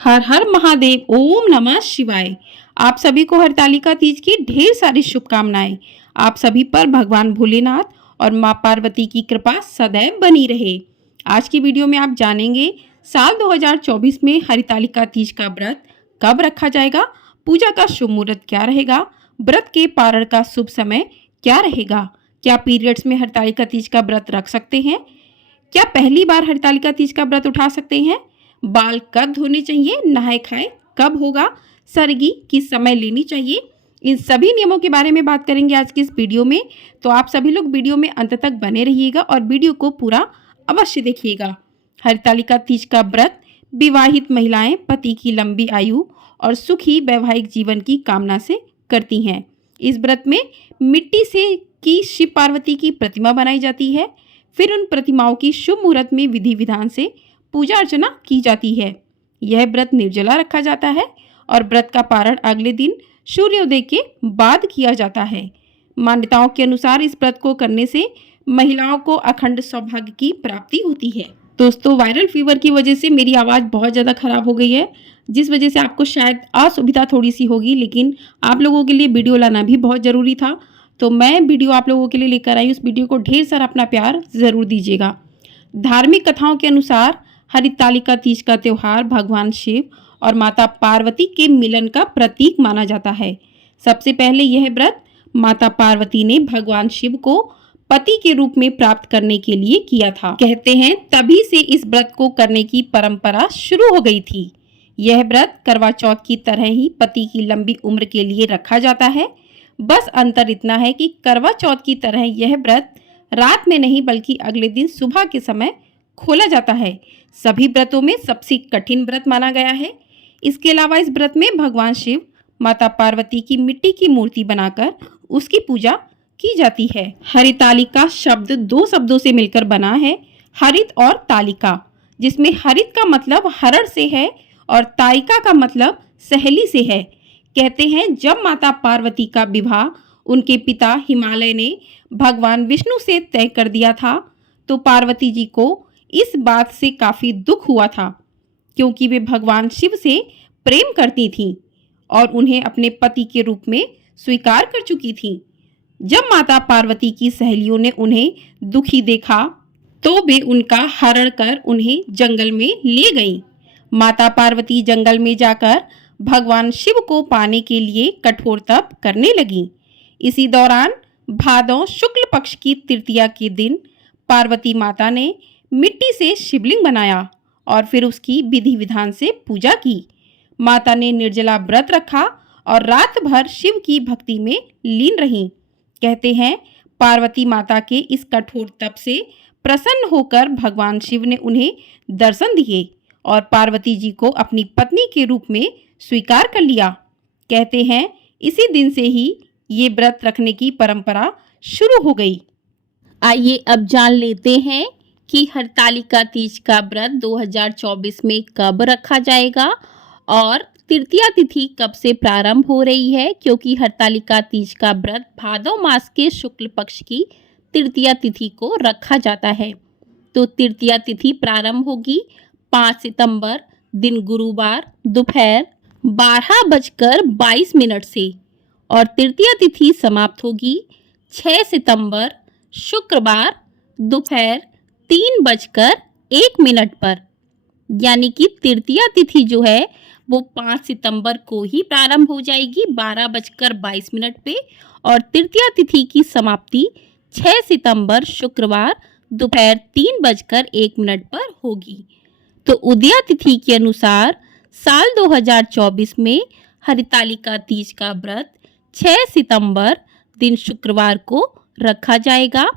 हर हर महादेव, ओम नमः शिवाय। आप सभी को हरतालिका तीज की ढेर सारी शुभकामनाएं। आप सभी पर भगवान भोलेनाथ और मां पार्वती की कृपा सदैव बनी रहे। आज की वीडियो में आप जानेंगे साल 2024 में हरितालिका तीज का व्रत कब रखा जाएगा, पूजा का शुभ मुहूर्त क्या रहेगा, व्रत के पारण का शुभ समय क्या रहेगा, क्या पीरियड्स में हरितालिका तीज का व्रत रख सकते हैं, क्या पहली बार हरितालिका तीज का व्रत उठा सकते हैं, बाल कब धोने चाहिए, नहाए खाए कब होगा, सरगी किस समय लेनी चाहिए, इन सभी नियमों के बारे में बात करेंगे आज की इस वीडियो में। तो आप सभी लोग वीडियो में अंत तक बने रहिएगा और वीडियो को पूरा अवश्य देखिएगा। हरितालिका तीज का व्रत विवाहित महिलाएं पति की लंबी आयु और सुखी वैवाहिक जीवन की कामना से करती हैं। इस व्रत में मिट्टी से की शिव पार्वती की प्रतिमा बनाई जाती है। फिर उन प्रतिमाओं की शुभ मुहूर्त में विधि विधान से पूजा अर्चना की जाती है। यह व्रत निर्जला रखा जाता है और व्रत का पारण अगले दिन सूर्योदय के बाद किया जाता है। मान्यताओं के अनुसार इस व्रत को करने से महिलाओं को अखंड सौभाग्य की प्राप्ति होती है। दोस्तों, वायरल फीवर की वजह से मेरी आवाज़ बहुत ज़्यादा खराब हो गई है, जिस वजह से आपको शायद असुविधा थोड़ी सी होगी, लेकिन आप लोगों के लिए वीडियो लाना भी बहुत ज़रूरी था, तो मैं वीडियो आप लोगों के लिए लेकर आई। उस वीडियो को ढेर सारा अपना प्यार ज़रूर दीजिएगा। धार्मिक कथाओं के अनुसार हरितालिका तीज का त्यौहार भगवान शिव और माता पार्वती के मिलन का प्रतीक माना जाता है। सबसे पहले यह व्रत माता पार्वती ने भगवान शिव को पति के रूप में प्राप्त करने के लिए किया था। कहते हैं तभी से इस व्रत को करने की परंपरा शुरू हो गई थी। यह व्रत करवा चौथ की तरह ही पति की लंबी उम्र के लिए रखा जाता है। बस अंतर इतना है कि करवा चौथ की तरह यह व्रत रात में नहीं बल्कि अगले दिन सुबह के समय खोला जाता है। सभी व्रतों में सबसे कठिन व्रत माना गया है। इसके अलावा इस व्रत में भगवान शिव माता पार्वती की मिट्टी की मूर्ति बनाकर उसकी पूजा की जाती है। हरितालिका शब्द दो शब्दों से मिलकर बना है, हरित और तालिका, जिसमें हरित का मतलब हरण से है और तालिका का मतलब सहेली से है। कहते हैं जब माता पार्वती का विवाह उनके पिता हिमालय ने भगवान विष्णु से तय कर दिया था, तो पार्वती जी को इस बात से काफी दुख हुआ था, क्योंकि वे भगवान शिव से प्रेम करती थीं और उन्हें अपने पति के रूप में स्वीकार कर चुकी थीं। जब माता पार्वती की सहेलियों ने उन्हें दुखी देखा तो वे उनका हरण कर उन्हें जंगल में ले गईं। माता पार्वती जंगल में जाकर भगवान शिव को पाने के लिए कठोर तप करने लगीं। इसी दौरान भादौ शुक्ल पक्ष की तृतीया के दिन पार्वती माता ने मिट्टी से शिवलिंग बनाया और फिर उसकी विधि विधान से पूजा की। माता ने निर्जला व्रत रखा और रात भर शिव की भक्ति में लीन रहीं। कहते हैं पार्वती माता के इस कठोर तप से प्रसन्न होकर भगवान शिव ने उन्हें दर्शन दिए और पार्वती जी को अपनी पत्नी के रूप में स्वीकार कर लिया। कहते हैं इसी दिन से ही ये व्रत रखने की परंपरा शुरू हो गई। आइए अब जान लेते हैं कि हरतालिका तीज का व्रत 2024 में कब रखा जाएगा और तृतीया तिथि कब से प्रारंभ हो रही है, क्योंकि हरतालिका तीज का व्रत भादौ मास के शुक्ल पक्ष की तृतीया तिथि को रखा जाता है। तो तृतीया तिथि प्रारंभ होगी 5 सितंबर दिन गुरुवार दोपहर 12:22 से और तृतीया तिथि समाप्त होगी 6 सितंबर शुक्रवार दोपहर 3:01 पर। यानी कि तृतीया तिथि जो है वो 5 सितंबर को ही प्रारंभ हो जाएगी 12:22 पे और तृतीया तिथि की समाप्ति 6 सितंबर शुक्रवार दोपहर 3:01 पर होगी। तो उदया तिथि के अनुसार साल 2024 में हरितालिका तीज का व्रत 6 सितंबर दिन शुक्रवार को रखा जाएगा।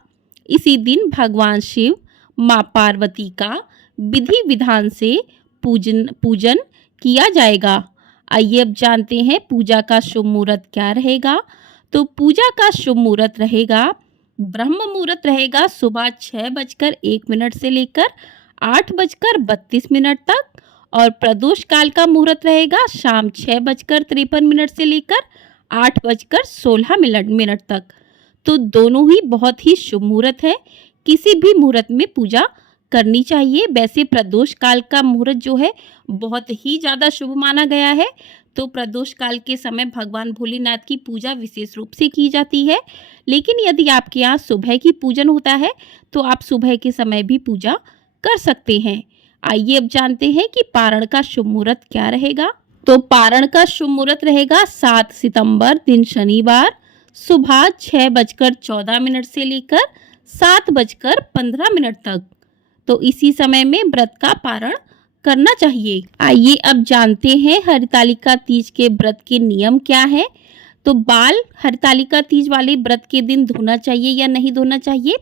इसी दिन भगवान शिव मां पार्वती का विधि विधान से पूजन किया जाएगा। आइए अब जानते हैं पूजा का शुभ मुहूर्त क्या रहेगा। तो पूजा का शुभ मुहूर्त रहेगा, ब्रह्म मुहूर्त रहेगा सुबह 6:01 से लेकर 8:32 तक और प्रदोष काल का मुहूर्त रहेगा शाम 6:53 से लेकर 8:16 तक। तो दोनों ही बहुत ही शुभ मुहूर्त है, किसी भी मुहूर्त में पूजा करनी चाहिए। वैसे प्रदोष काल का मुहूर्त जो है बहुत ही ज़्यादा शुभ माना गया है, तो प्रदोष काल के समय भगवान भोलेनाथ की पूजा विशेष रूप से की जाती है। लेकिन यदि आपके यहाँ सुबह की पूजन होता है तो आप सुबह के समय भी पूजा कर सकते हैं। आइए अब जानते हैं कि पारण का शुभ मुहूर्त क्या रहेगा। तो पारण का शुभ मुहूर्त रहेगा 7 सितंबर दिन शनिवार सुबह 6:14 से लेकर 7:15 तक। तो इसी समय में व्रत का पारण करना चाहिए। आइए अब जानते हैं हरितालिका तीज के व्रत के नियम क्या है। तो बाल हरितालिका तीज वाले व्रत के दिन धोना चाहिए या नहीं धोना चाहिए।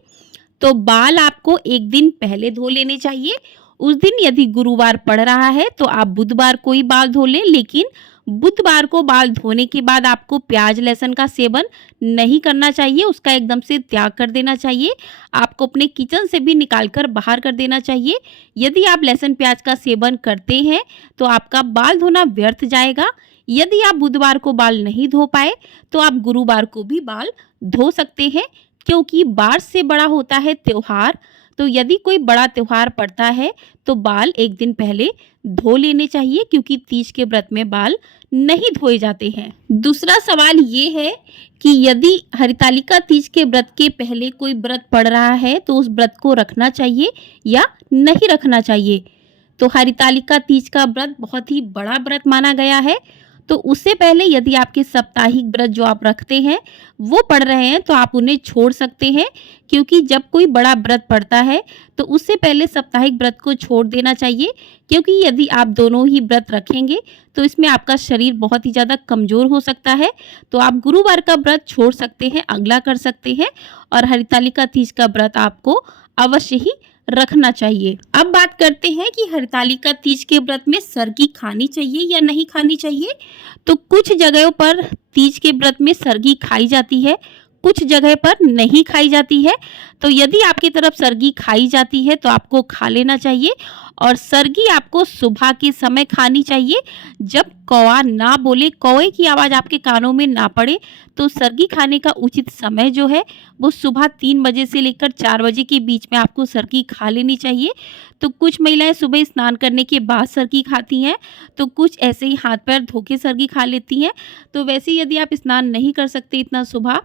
तो बाल आपको एक दिन पहले धो लेने चाहिए। उस दिन यदि गुरुवार पड़ रहा है तो आप बुधवार को ही बाल धो लें, लेकिन बुधवार को बाल धोने के बाद आपको प्याज लहसुन का सेवन नहीं करना चाहिए, उसका एकदम से त्याग कर देना चाहिए। आपको अपने किचन से भी निकालकर बाहर कर देना चाहिए। यदि आप लहसुन प्याज का सेवन करते हैं तो आपका बाल धोना व्यर्थ जाएगा। यदि आप बुधवार को बाल नहीं धो पाए तो आप गुरुवार को भी बाल धो सकते हैं, क्योंकि बार से बड़ा होता है त्योहार। तो यदि कोई बड़ा त्योहार पड़ता है तो बाल एक दिन पहले धो लेने चाहिए, क्योंकि तीज के व्रत में बाल नहीं धोए जाते हैं। दूसरा सवाल ये है कि यदि हरितालिका तीज के व्रत के पहले कोई व्रत पड़ रहा है तो उस व्रत को रखना चाहिए या नहीं रखना चाहिए। तो हरितालिका तीज का व्रत बहुत ही बड़ा व्रत माना गया है। तो उससे पहले यदि आपके साप्ताहिक व्रत जो आप रखते हैं वो पड़ रहे हैं तो आप उन्हें छोड़ सकते हैं, क्योंकि जब कोई बड़ा व्रत पड़ता है तो उससे पहले साप्ताहिक व्रत को छोड़ देना चाहिए। क्योंकि यदि आप दोनों ही व्रत रखेंगे तो इसमें आपका शरीर बहुत ही ज़्यादा कमज़ोर हो सकता है। तो आप गुरुवार का व्रत छोड़ सकते हैं, अगला कर सकते हैं, और हरितालिका तीज का व्रत आपको अवश्य ही रखना चाहिए। अब बात करते हैं कि हरितालिका तीज के व्रत में सरगी खानी चाहिए या नहीं खानी चाहिए। तो कुछ जगहों पर तीज के व्रत में सरगी खाई जाती है, कुछ जगह पर नहीं खाई जाती है। तो यदि आपकी तरफ सरगी खाई जाती है तो आपको खा लेना चाहिए, और सरगी आपको सुबह के समय खानी चाहिए जब कौवा ना बोले, कौवे की आवाज़ आपके कानों में ना पड़े। तो सरगी खाने का उचित समय जो है वो सुबह 3 बजे से लेकर 4 बजे के बीच में आपको सरगी खा लेनी चाहिए। तो कुछ महिलाएं सुबह स्नान करने के बाद सरगी खाती हैं, तो कुछ ऐसे ही हाथ पैर धो के सरगी खा लेती हैं। तो वैसे यदि आप स्नान नहीं कर सकते इतना सुबह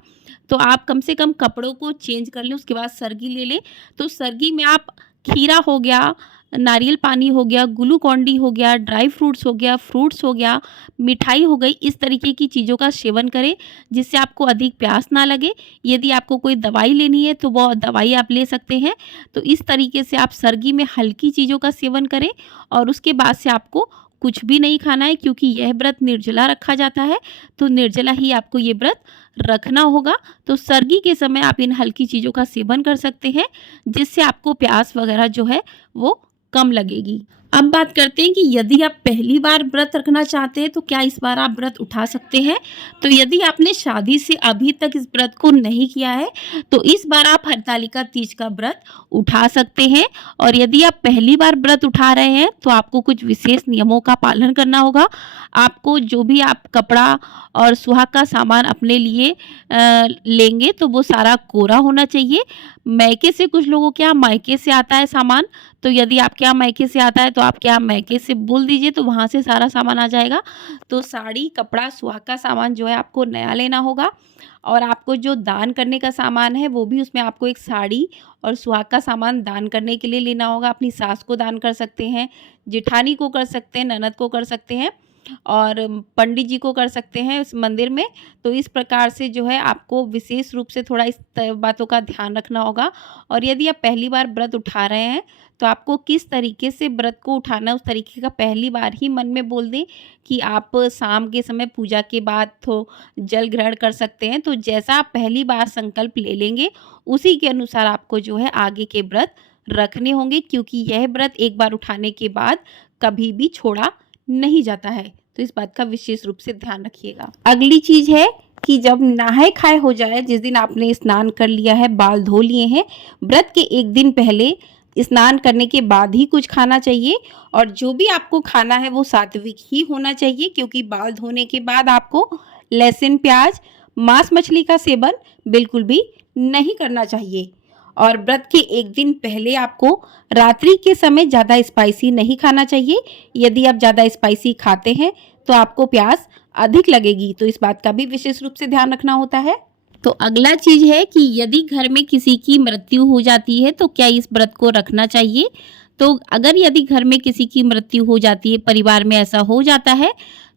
तो आप कम से कम कपड़ों को चेंज कर लें, उसके बाद सरगी ले लें। तो सरगी में आप खीरा हो गया, नारियल पानी हो गया, ग्लूकॉन-डी हो गया, ड्राई फ्रूट्स हो गया, फ्रूट्स हो गया, मिठाई हो गई, इस तरीके की चीज़ों का सेवन करें जिससे आपको अधिक प्यास ना लगे। यदि आपको कोई दवाई लेनी है तो वो दवाई आप ले सकते हैं। तो इस तरीके से आप सरगी में हल्की चीज़ों का सेवन करें, और उसके बाद से आपको कुछ भी नहीं खाना है, क्योंकि यह व्रत निर्जला रखा जाता है। तो निर्जला ही आपको ये व्रत रखना होगा। तो सरगी के समय आप इन हल्की चीज़ों का सेवन कर सकते हैं, जिससे आपको प्यास वगैरह जो है वो कम लगेगी। अब बात करते हैं कि यदि आप पहली बार व्रत रखना चाहते हैं तो क्या इस बार आप व्रत उठा सकते हैं। तो यदि आपने शादी से अभी तक इस व्रत को नहीं किया है तो इस बार आप हरितालिका तीज का व्रत उठा सकते हैं। और यदि आप पहली बार व्रत उठा रहे हैं तो आपको कुछ विशेष नियमों का पालन करना होगा। आपको जो भी आप कपड़ा और सुहाग का सामान अपने लिए लेंगे तो वो सारा कोरा होना चाहिए। मैके से कुछ लोगों के यहाँ मायके से आता है सामान, तो यदि आपके यहाँ मायके से आता है तो आपके यहाँ मायके से बोल दीजिए, तो वहाँ से सारा सामान आ जाएगा। तो साड़ी, कपड़ा, सुहाग का सामान जो है आपको नया लेना होगा। और आपको जो दान करने का सामान है वो भी उसमें आपको एक साड़ी और सुहाग का सामान दान करने के लिए लेना होगा। अपनी सास को दान कर सकते हैं, जेठानी को कर सकते हैं, ननद को कर सकते हैं, और पंडित जी को कर सकते हैं उस मंदिर में। तो इस प्रकार से जो है आपको विशेष रूप से थोड़ा इस बातों का ध्यान रखना होगा। और यदि आप पहली बार व्रत उठा रहे हैं तो आपको किस तरीके से व्रत को उठाना है उस तरीके का पहली बार ही मन में बोल दें कि आप शाम के समय पूजा के बाद तो जल ग्रहण कर सकते हैं। तो जैसा आप पहली बार संकल्प ले लेंगे उसी के अनुसार आपको जो है आगे के व्रत रखने होंगे, क्योंकि यह व्रत एक बार उठाने के बाद कभी भी छोड़ा नहीं जाता है। तो इस बात का विशेष रूप से ध्यान रखिएगा। अगली चीज है कि जब नहाए खाए हो जाए, जिस दिन आपने स्नान कर लिया है, बाल धो लिए हैं, व्रत के एक दिन पहले स्नान करने के बाद ही कुछ खाना चाहिए। और जो भी आपको खाना है वो सात्विक ही होना चाहिए, क्योंकि बाल धोने के बाद आपको लहसुन, प्याज, मांस मछली का सेवन बिल्कुल भी नहीं करना चाहिए। और व्रत के एक दिन पहले आपको रात्रि के समय ज़्यादा स्पाइसी नहीं खाना चाहिए। यदि आप ज़्यादा स्पाइसी खाते हैं तो आपको प्यास अधिक लगेगी, तो इस बात का भी विशेष रूप से ध्यान रखना होता है। तो अगला चीज है कि यदि घर में किसी की मृत्यु हो जाती है तो क्या इस व्रत को रखना चाहिए। तो अगर यदि घर में किसी की मृत्यु हो जाती है, परिवार में ऐसा हो जाता है,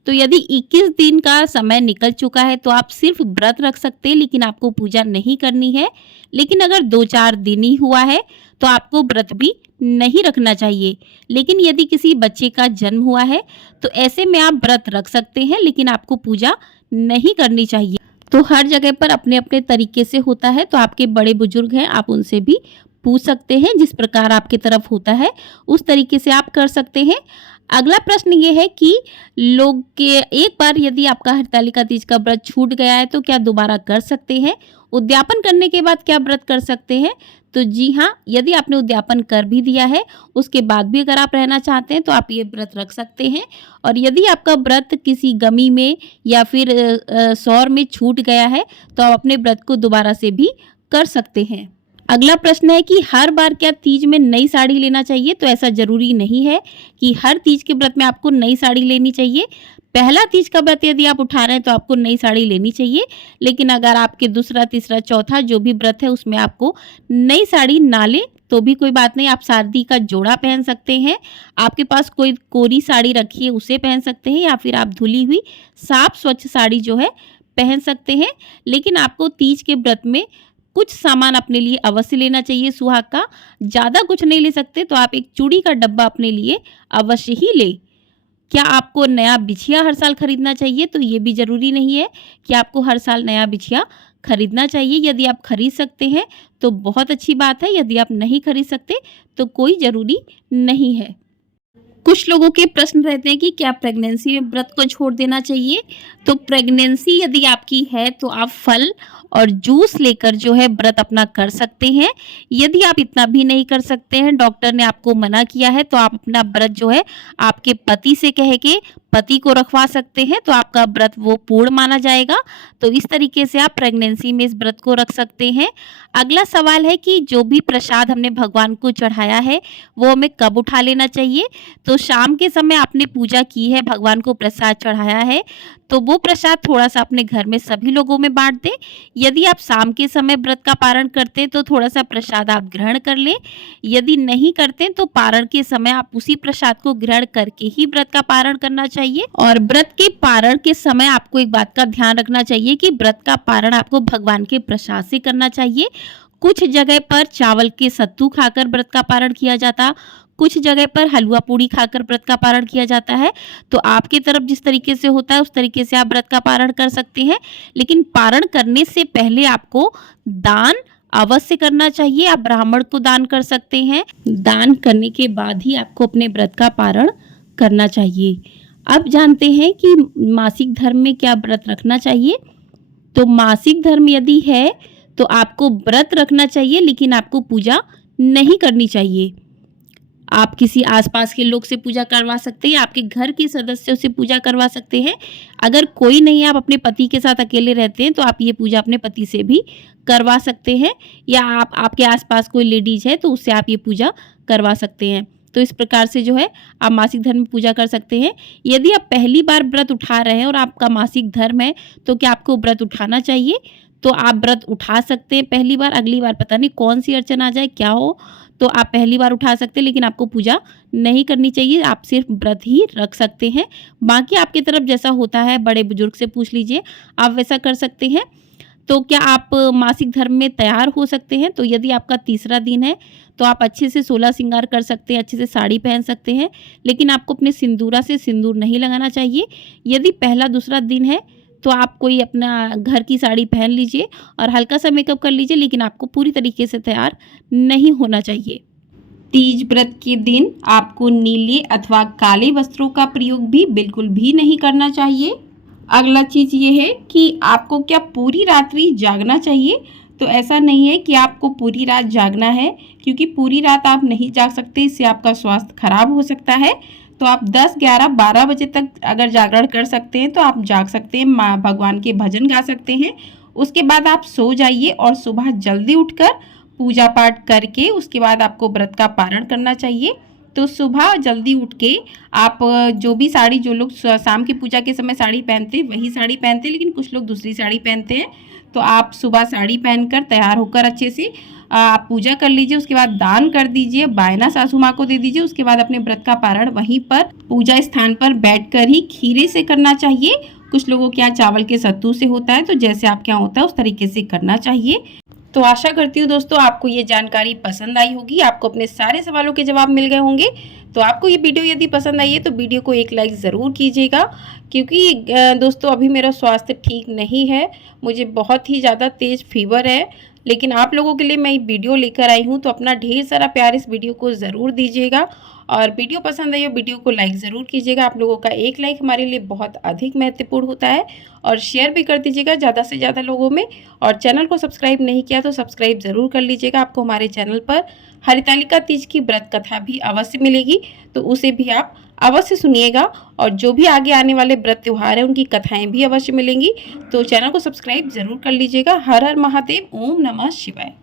तो यदि 21 दिन का समय निकल चुका है तो आप सिर्फ व्रत रख सकते हैं, लेकिन आपको पूजा नहीं करनी है। लेकिन अगर 2-4 दिन ही हुआ है तो आपको व्रत भी नहीं रखना चाहिए। लेकिन यदि किसी बच्चे का जन्म हुआ है तो ऐसे में आप व्रत रख सकते हैं, लेकिन आपको पूजा नहीं करनी चाहिए। तो हर जगह पर अपने अपने तरीके से होता है, तो आपके बड़े बुजुर्ग हैं, आप उनसे भी पूछ सकते हैं। जिस प्रकार आपकी तरफ होता है उस तरीके से आप कर सकते हैं। अगला प्रश्न ये है कि लोग के एक बार यदि आपका हरतालिका तीज का व्रत छूट गया है तो क्या दोबारा कर सकते हैं। उद्यापन करने के बाद क्या व्रत कर सकते हैं। तो जी हाँ, यदि आपने उद्यापन कर भी दिया है उसके बाद भी अगर आप रहना चाहते हैं तो आप ये व्रत रख सकते हैं। और यदि आपका व्रत किसी गमी में या फिर सौर में छूट गया है तो आप अपने व्रत को दोबारा से भी कर सकते हैं। अगला प्रश्न है कि हर बार क्या तीज में नई साड़ी लेना चाहिए। तो ऐसा जरूरी नहीं है कि हर तीज के व्रत में आपको नई साड़ी लेनी चाहिए। पहला तीज का व्रत यदि आप उठा रहे हैं तो आपको नई साड़ी लेनी चाहिए, लेकिन अगर आपके दूसरा, तीसरा, चौथा जो भी व्रत है उसमें आपको नई साड़ी ना ले तो भी कोई बात नहीं। आप शादी का जोड़ा पहन सकते हैं, आपके पास कोई कोरी साड़ी रखी है उसे पहन सकते हैं, या फिर आप धुली हुई साफ स्वच्छ साड़ी जो है पहन सकते हैं। लेकिन आपको तीज के व्रत में कुछ सामान अपने लिए अवश्य लेना चाहिए सुहाग का। ज़्यादा कुछ नहीं ले सकते तो आप एक चूड़ी का डब्बा अपने लिए अवश्य ही ले। क्या आपको नया बिछिया हर साल खरीदना चाहिए। तो ये भी ज़रूरी नहीं है कि आपको हर साल नया बिछिया खरीदना चाहिए। यदि आप खरीद सकते हैं तो बहुत अच्छी बात है, यदि आप नहीं खरीद सकते तो कोई ज़रूरी नहीं है। कुछ लोगों के प्रश्न रहते हैं कि क्या प्रेगनेंसी में व्रत को छोड़ देना चाहिए। तो प्रेगनेंसी यदि आपकी है तो आप फल और जूस लेकर जो है व्रत अपना कर सकते हैं। यदि आप इतना भी नहीं कर सकते हैं, डॉक्टर ने आपको मना किया है, तो आप अपना व्रत जो है आपके पति से कह के पति को रखवा सकते हैं, तो आपका व्रत वो पूर्ण माना जाएगा। तो इस तरीके से आप प्रेगनेंसी में इस व्रत को रख सकते हैं। अगला सवाल है कि जो भी प्रसाद हमने भगवान को चढ़ाया है वो हमें कब उठा लेना चाहिए। तो शाम के समय आपने पूजा की है, भगवान को प्रसाद चढ़ाया है, तो वो प्रसाद थोड़ा सा अपने घर में सभी लोगों में बांट दें। यदि आप शाम के समय व्रत का पारण करते हैं तो थोड़ा सा प्रसाद आप ग्रहण कर लें। यदि नहीं करते तो पारण के समय आप उसी प्रसाद को ग्रहण करके ही व्रत का पारण करना चाहिए। और व्रत के पारण के समय आपको एक बात का ध्यान रखना चाहिए कि व्रत का पारण आपको भगवान के प्रसाद से करना चाहिए। कुछ जगह पर चावल के सत्तू खाकर व्रत का पारण किया जाता, कुछ जगह पर हलवा पूड़ी खाकर व्रत का पारण किया जाता है। तो आपकी तरफ जिस तरीके से होता है उस तरीके से आप व्रत का पारण कर सकते हैं। लेकिन पारण करने से पहले आपको दान अवश्य करना चाहिए। आप ब्राह्मण को दान कर सकते हैं, दान करने के बाद ही आपको अपने व्रत का पारण करना चाहिए। अब जानते हैं कि मासिक धर्म में क्या व्रत रखना चाहिए। तो मासिक धर्म यदि है तो आपको व्रत रखना चाहिए, लेकिन आपको पूजा नहीं करनी चाहिए। आप किसी आसपास के लोग से पूजा करवा सकते हैं, आपके घर के सदस्यों से पूजा करवा सकते हैं। अगर कोई नहीं, आप अपने पति के साथ अकेले रहते हैं तो आप ये पूजा अपने पति से भी करवा सकते हैं, या आपके आसपास कोई लेडीज है तो उससे आप ये पूजा करवा सकते हैं। तो इस प्रकार से जो है आप मासिक धर्म में पूजा कर सकते हैं। यदि आप पहली बार व्रत उठा रहे हैं और आपका मासिक धर्म है तो क्या आपको व्रत उठाना चाहिए। तो आप व्रत उठा सकते हैं पहली बार, अगली बार पता नहीं कौन सी अड़चन आ जाए क्या हो, तो आप पहली बार उठा सकते हैं, लेकिन आपको पूजा नहीं करनी चाहिए। आप सिर्फ व्रत ही रख सकते हैं। बाकी आपकी तरफ जैसा होता है बड़े बुजुर्ग से पूछ लीजिए, आप वैसा कर सकते हैं। तो क्या आप मासिक धर्म में तैयार हो सकते हैं। तो यदि आपका तीसरा दिन है तो आप अच्छे से 16 श्रृंगार कर सकते हैं, अच्छे से साड़ी पहन सकते हैं, लेकिन आपको अपने सिंदूरा से सिंदूर नहीं लगाना चाहिए। यदि पहला दूसरा दिन है तो आप कोई अपना घर की साड़ी पहन लीजिए और हल्का सा मेकअप कर लीजिए, लेकिन आपको पूरी तरीके से तैयार नहीं होना चाहिए। तीज व्रत के दिन आपको नीले अथवा काले वस्त्रों का प्रयोग भी बिल्कुल भी नहीं करना चाहिए। अगला चीज़ ये है कि आपको क्या पूरी रात्रि जागना चाहिए। तो ऐसा नहीं है कि आपको पूरी रात जागना है, क्योंकि पूरी रात आप नहीं जाग सकते, इससे आपका स्वास्थ्य खराब हो सकता है। तो आप 10, 11, 12 बजे तक अगर जागरण कर सकते हैं तो आप जाग सकते हैं, माँ भगवान के भजन गा सकते हैं। उसके बाद आप सो जाइए और सुबह जल्दी उठकर पूजा पाठ करके उसके बाद आपको व्रत का पारण करना चाहिए। तो सुबह जल्दी उठ के आप जो भी साड़ी, जो लोग शाम की पूजा के समय साड़ी पहनते हैं वही साड़ी पहनते हैं, लेकिन कुछ लोग दूसरी साड़ी पहनते हैं। तो आप सुबह साड़ी पहनकर तैयार होकर अच्छे से आप पूजा कर लीजिए। उसके बाद दान कर दीजिए, बायना सासू माँ को दे दीजिए। उसके बाद अपने व्रत का पारण वहीं पर पूजा स्थान पर बैठकर ही खीरे से करना चाहिए। कुछ लोगों के यहाँ चावल के सत्तू से होता है, तो जैसे आपके यहाँ होता है उस तरीके से करना चाहिए। तो आशा करती हूँ दोस्तों आपको ये जानकारी पसंद आई होगी, आपको अपने सारे सवालों के जवाब मिल गए होंगे। तो आपको ये वीडियो यदि पसंद आई है तो वीडियो को एक लाइक ज़रूर कीजिएगा, क्योंकि दोस्तों अभी मेरा स्वास्थ्य ठीक नहीं है, मुझे बहुत ही ज़्यादा तेज़ फीवर है। लेकिन आप लोगों के लिए मैं वीडियो लेकर आई हूँ, तो अपना ढेर सारा प्यार इस वीडियो को ज़रूर दीजिएगा। और वीडियो पसंद आई हो वीडियो को लाइक ज़रूर कीजिएगा, आप लोगों का एक लाइक हमारे लिए बहुत अधिक महत्वपूर्ण होता है। और शेयर भी कर दीजिएगा ज़्यादा से ज़्यादा लोगों में। और चैनल को सब्सक्राइब नहीं किया तो सब्सक्राइब ज़रूर कर लीजिएगा। आपको हमारे चैनल पर हरितालिका तीज की व्रत कथा भी अवश्य मिलेगी, तो उसे भी आप अवश्य सुनिएगा। और जो भी आगे आने वाले व्रत त्यौहार हैं उनकी कथाएं भी अवश्य मिलेंगी, तो चैनल को सब्सक्राइब ज़रूर कर लीजिएगा। हर हर महादेव, ओम नमः शिवाय।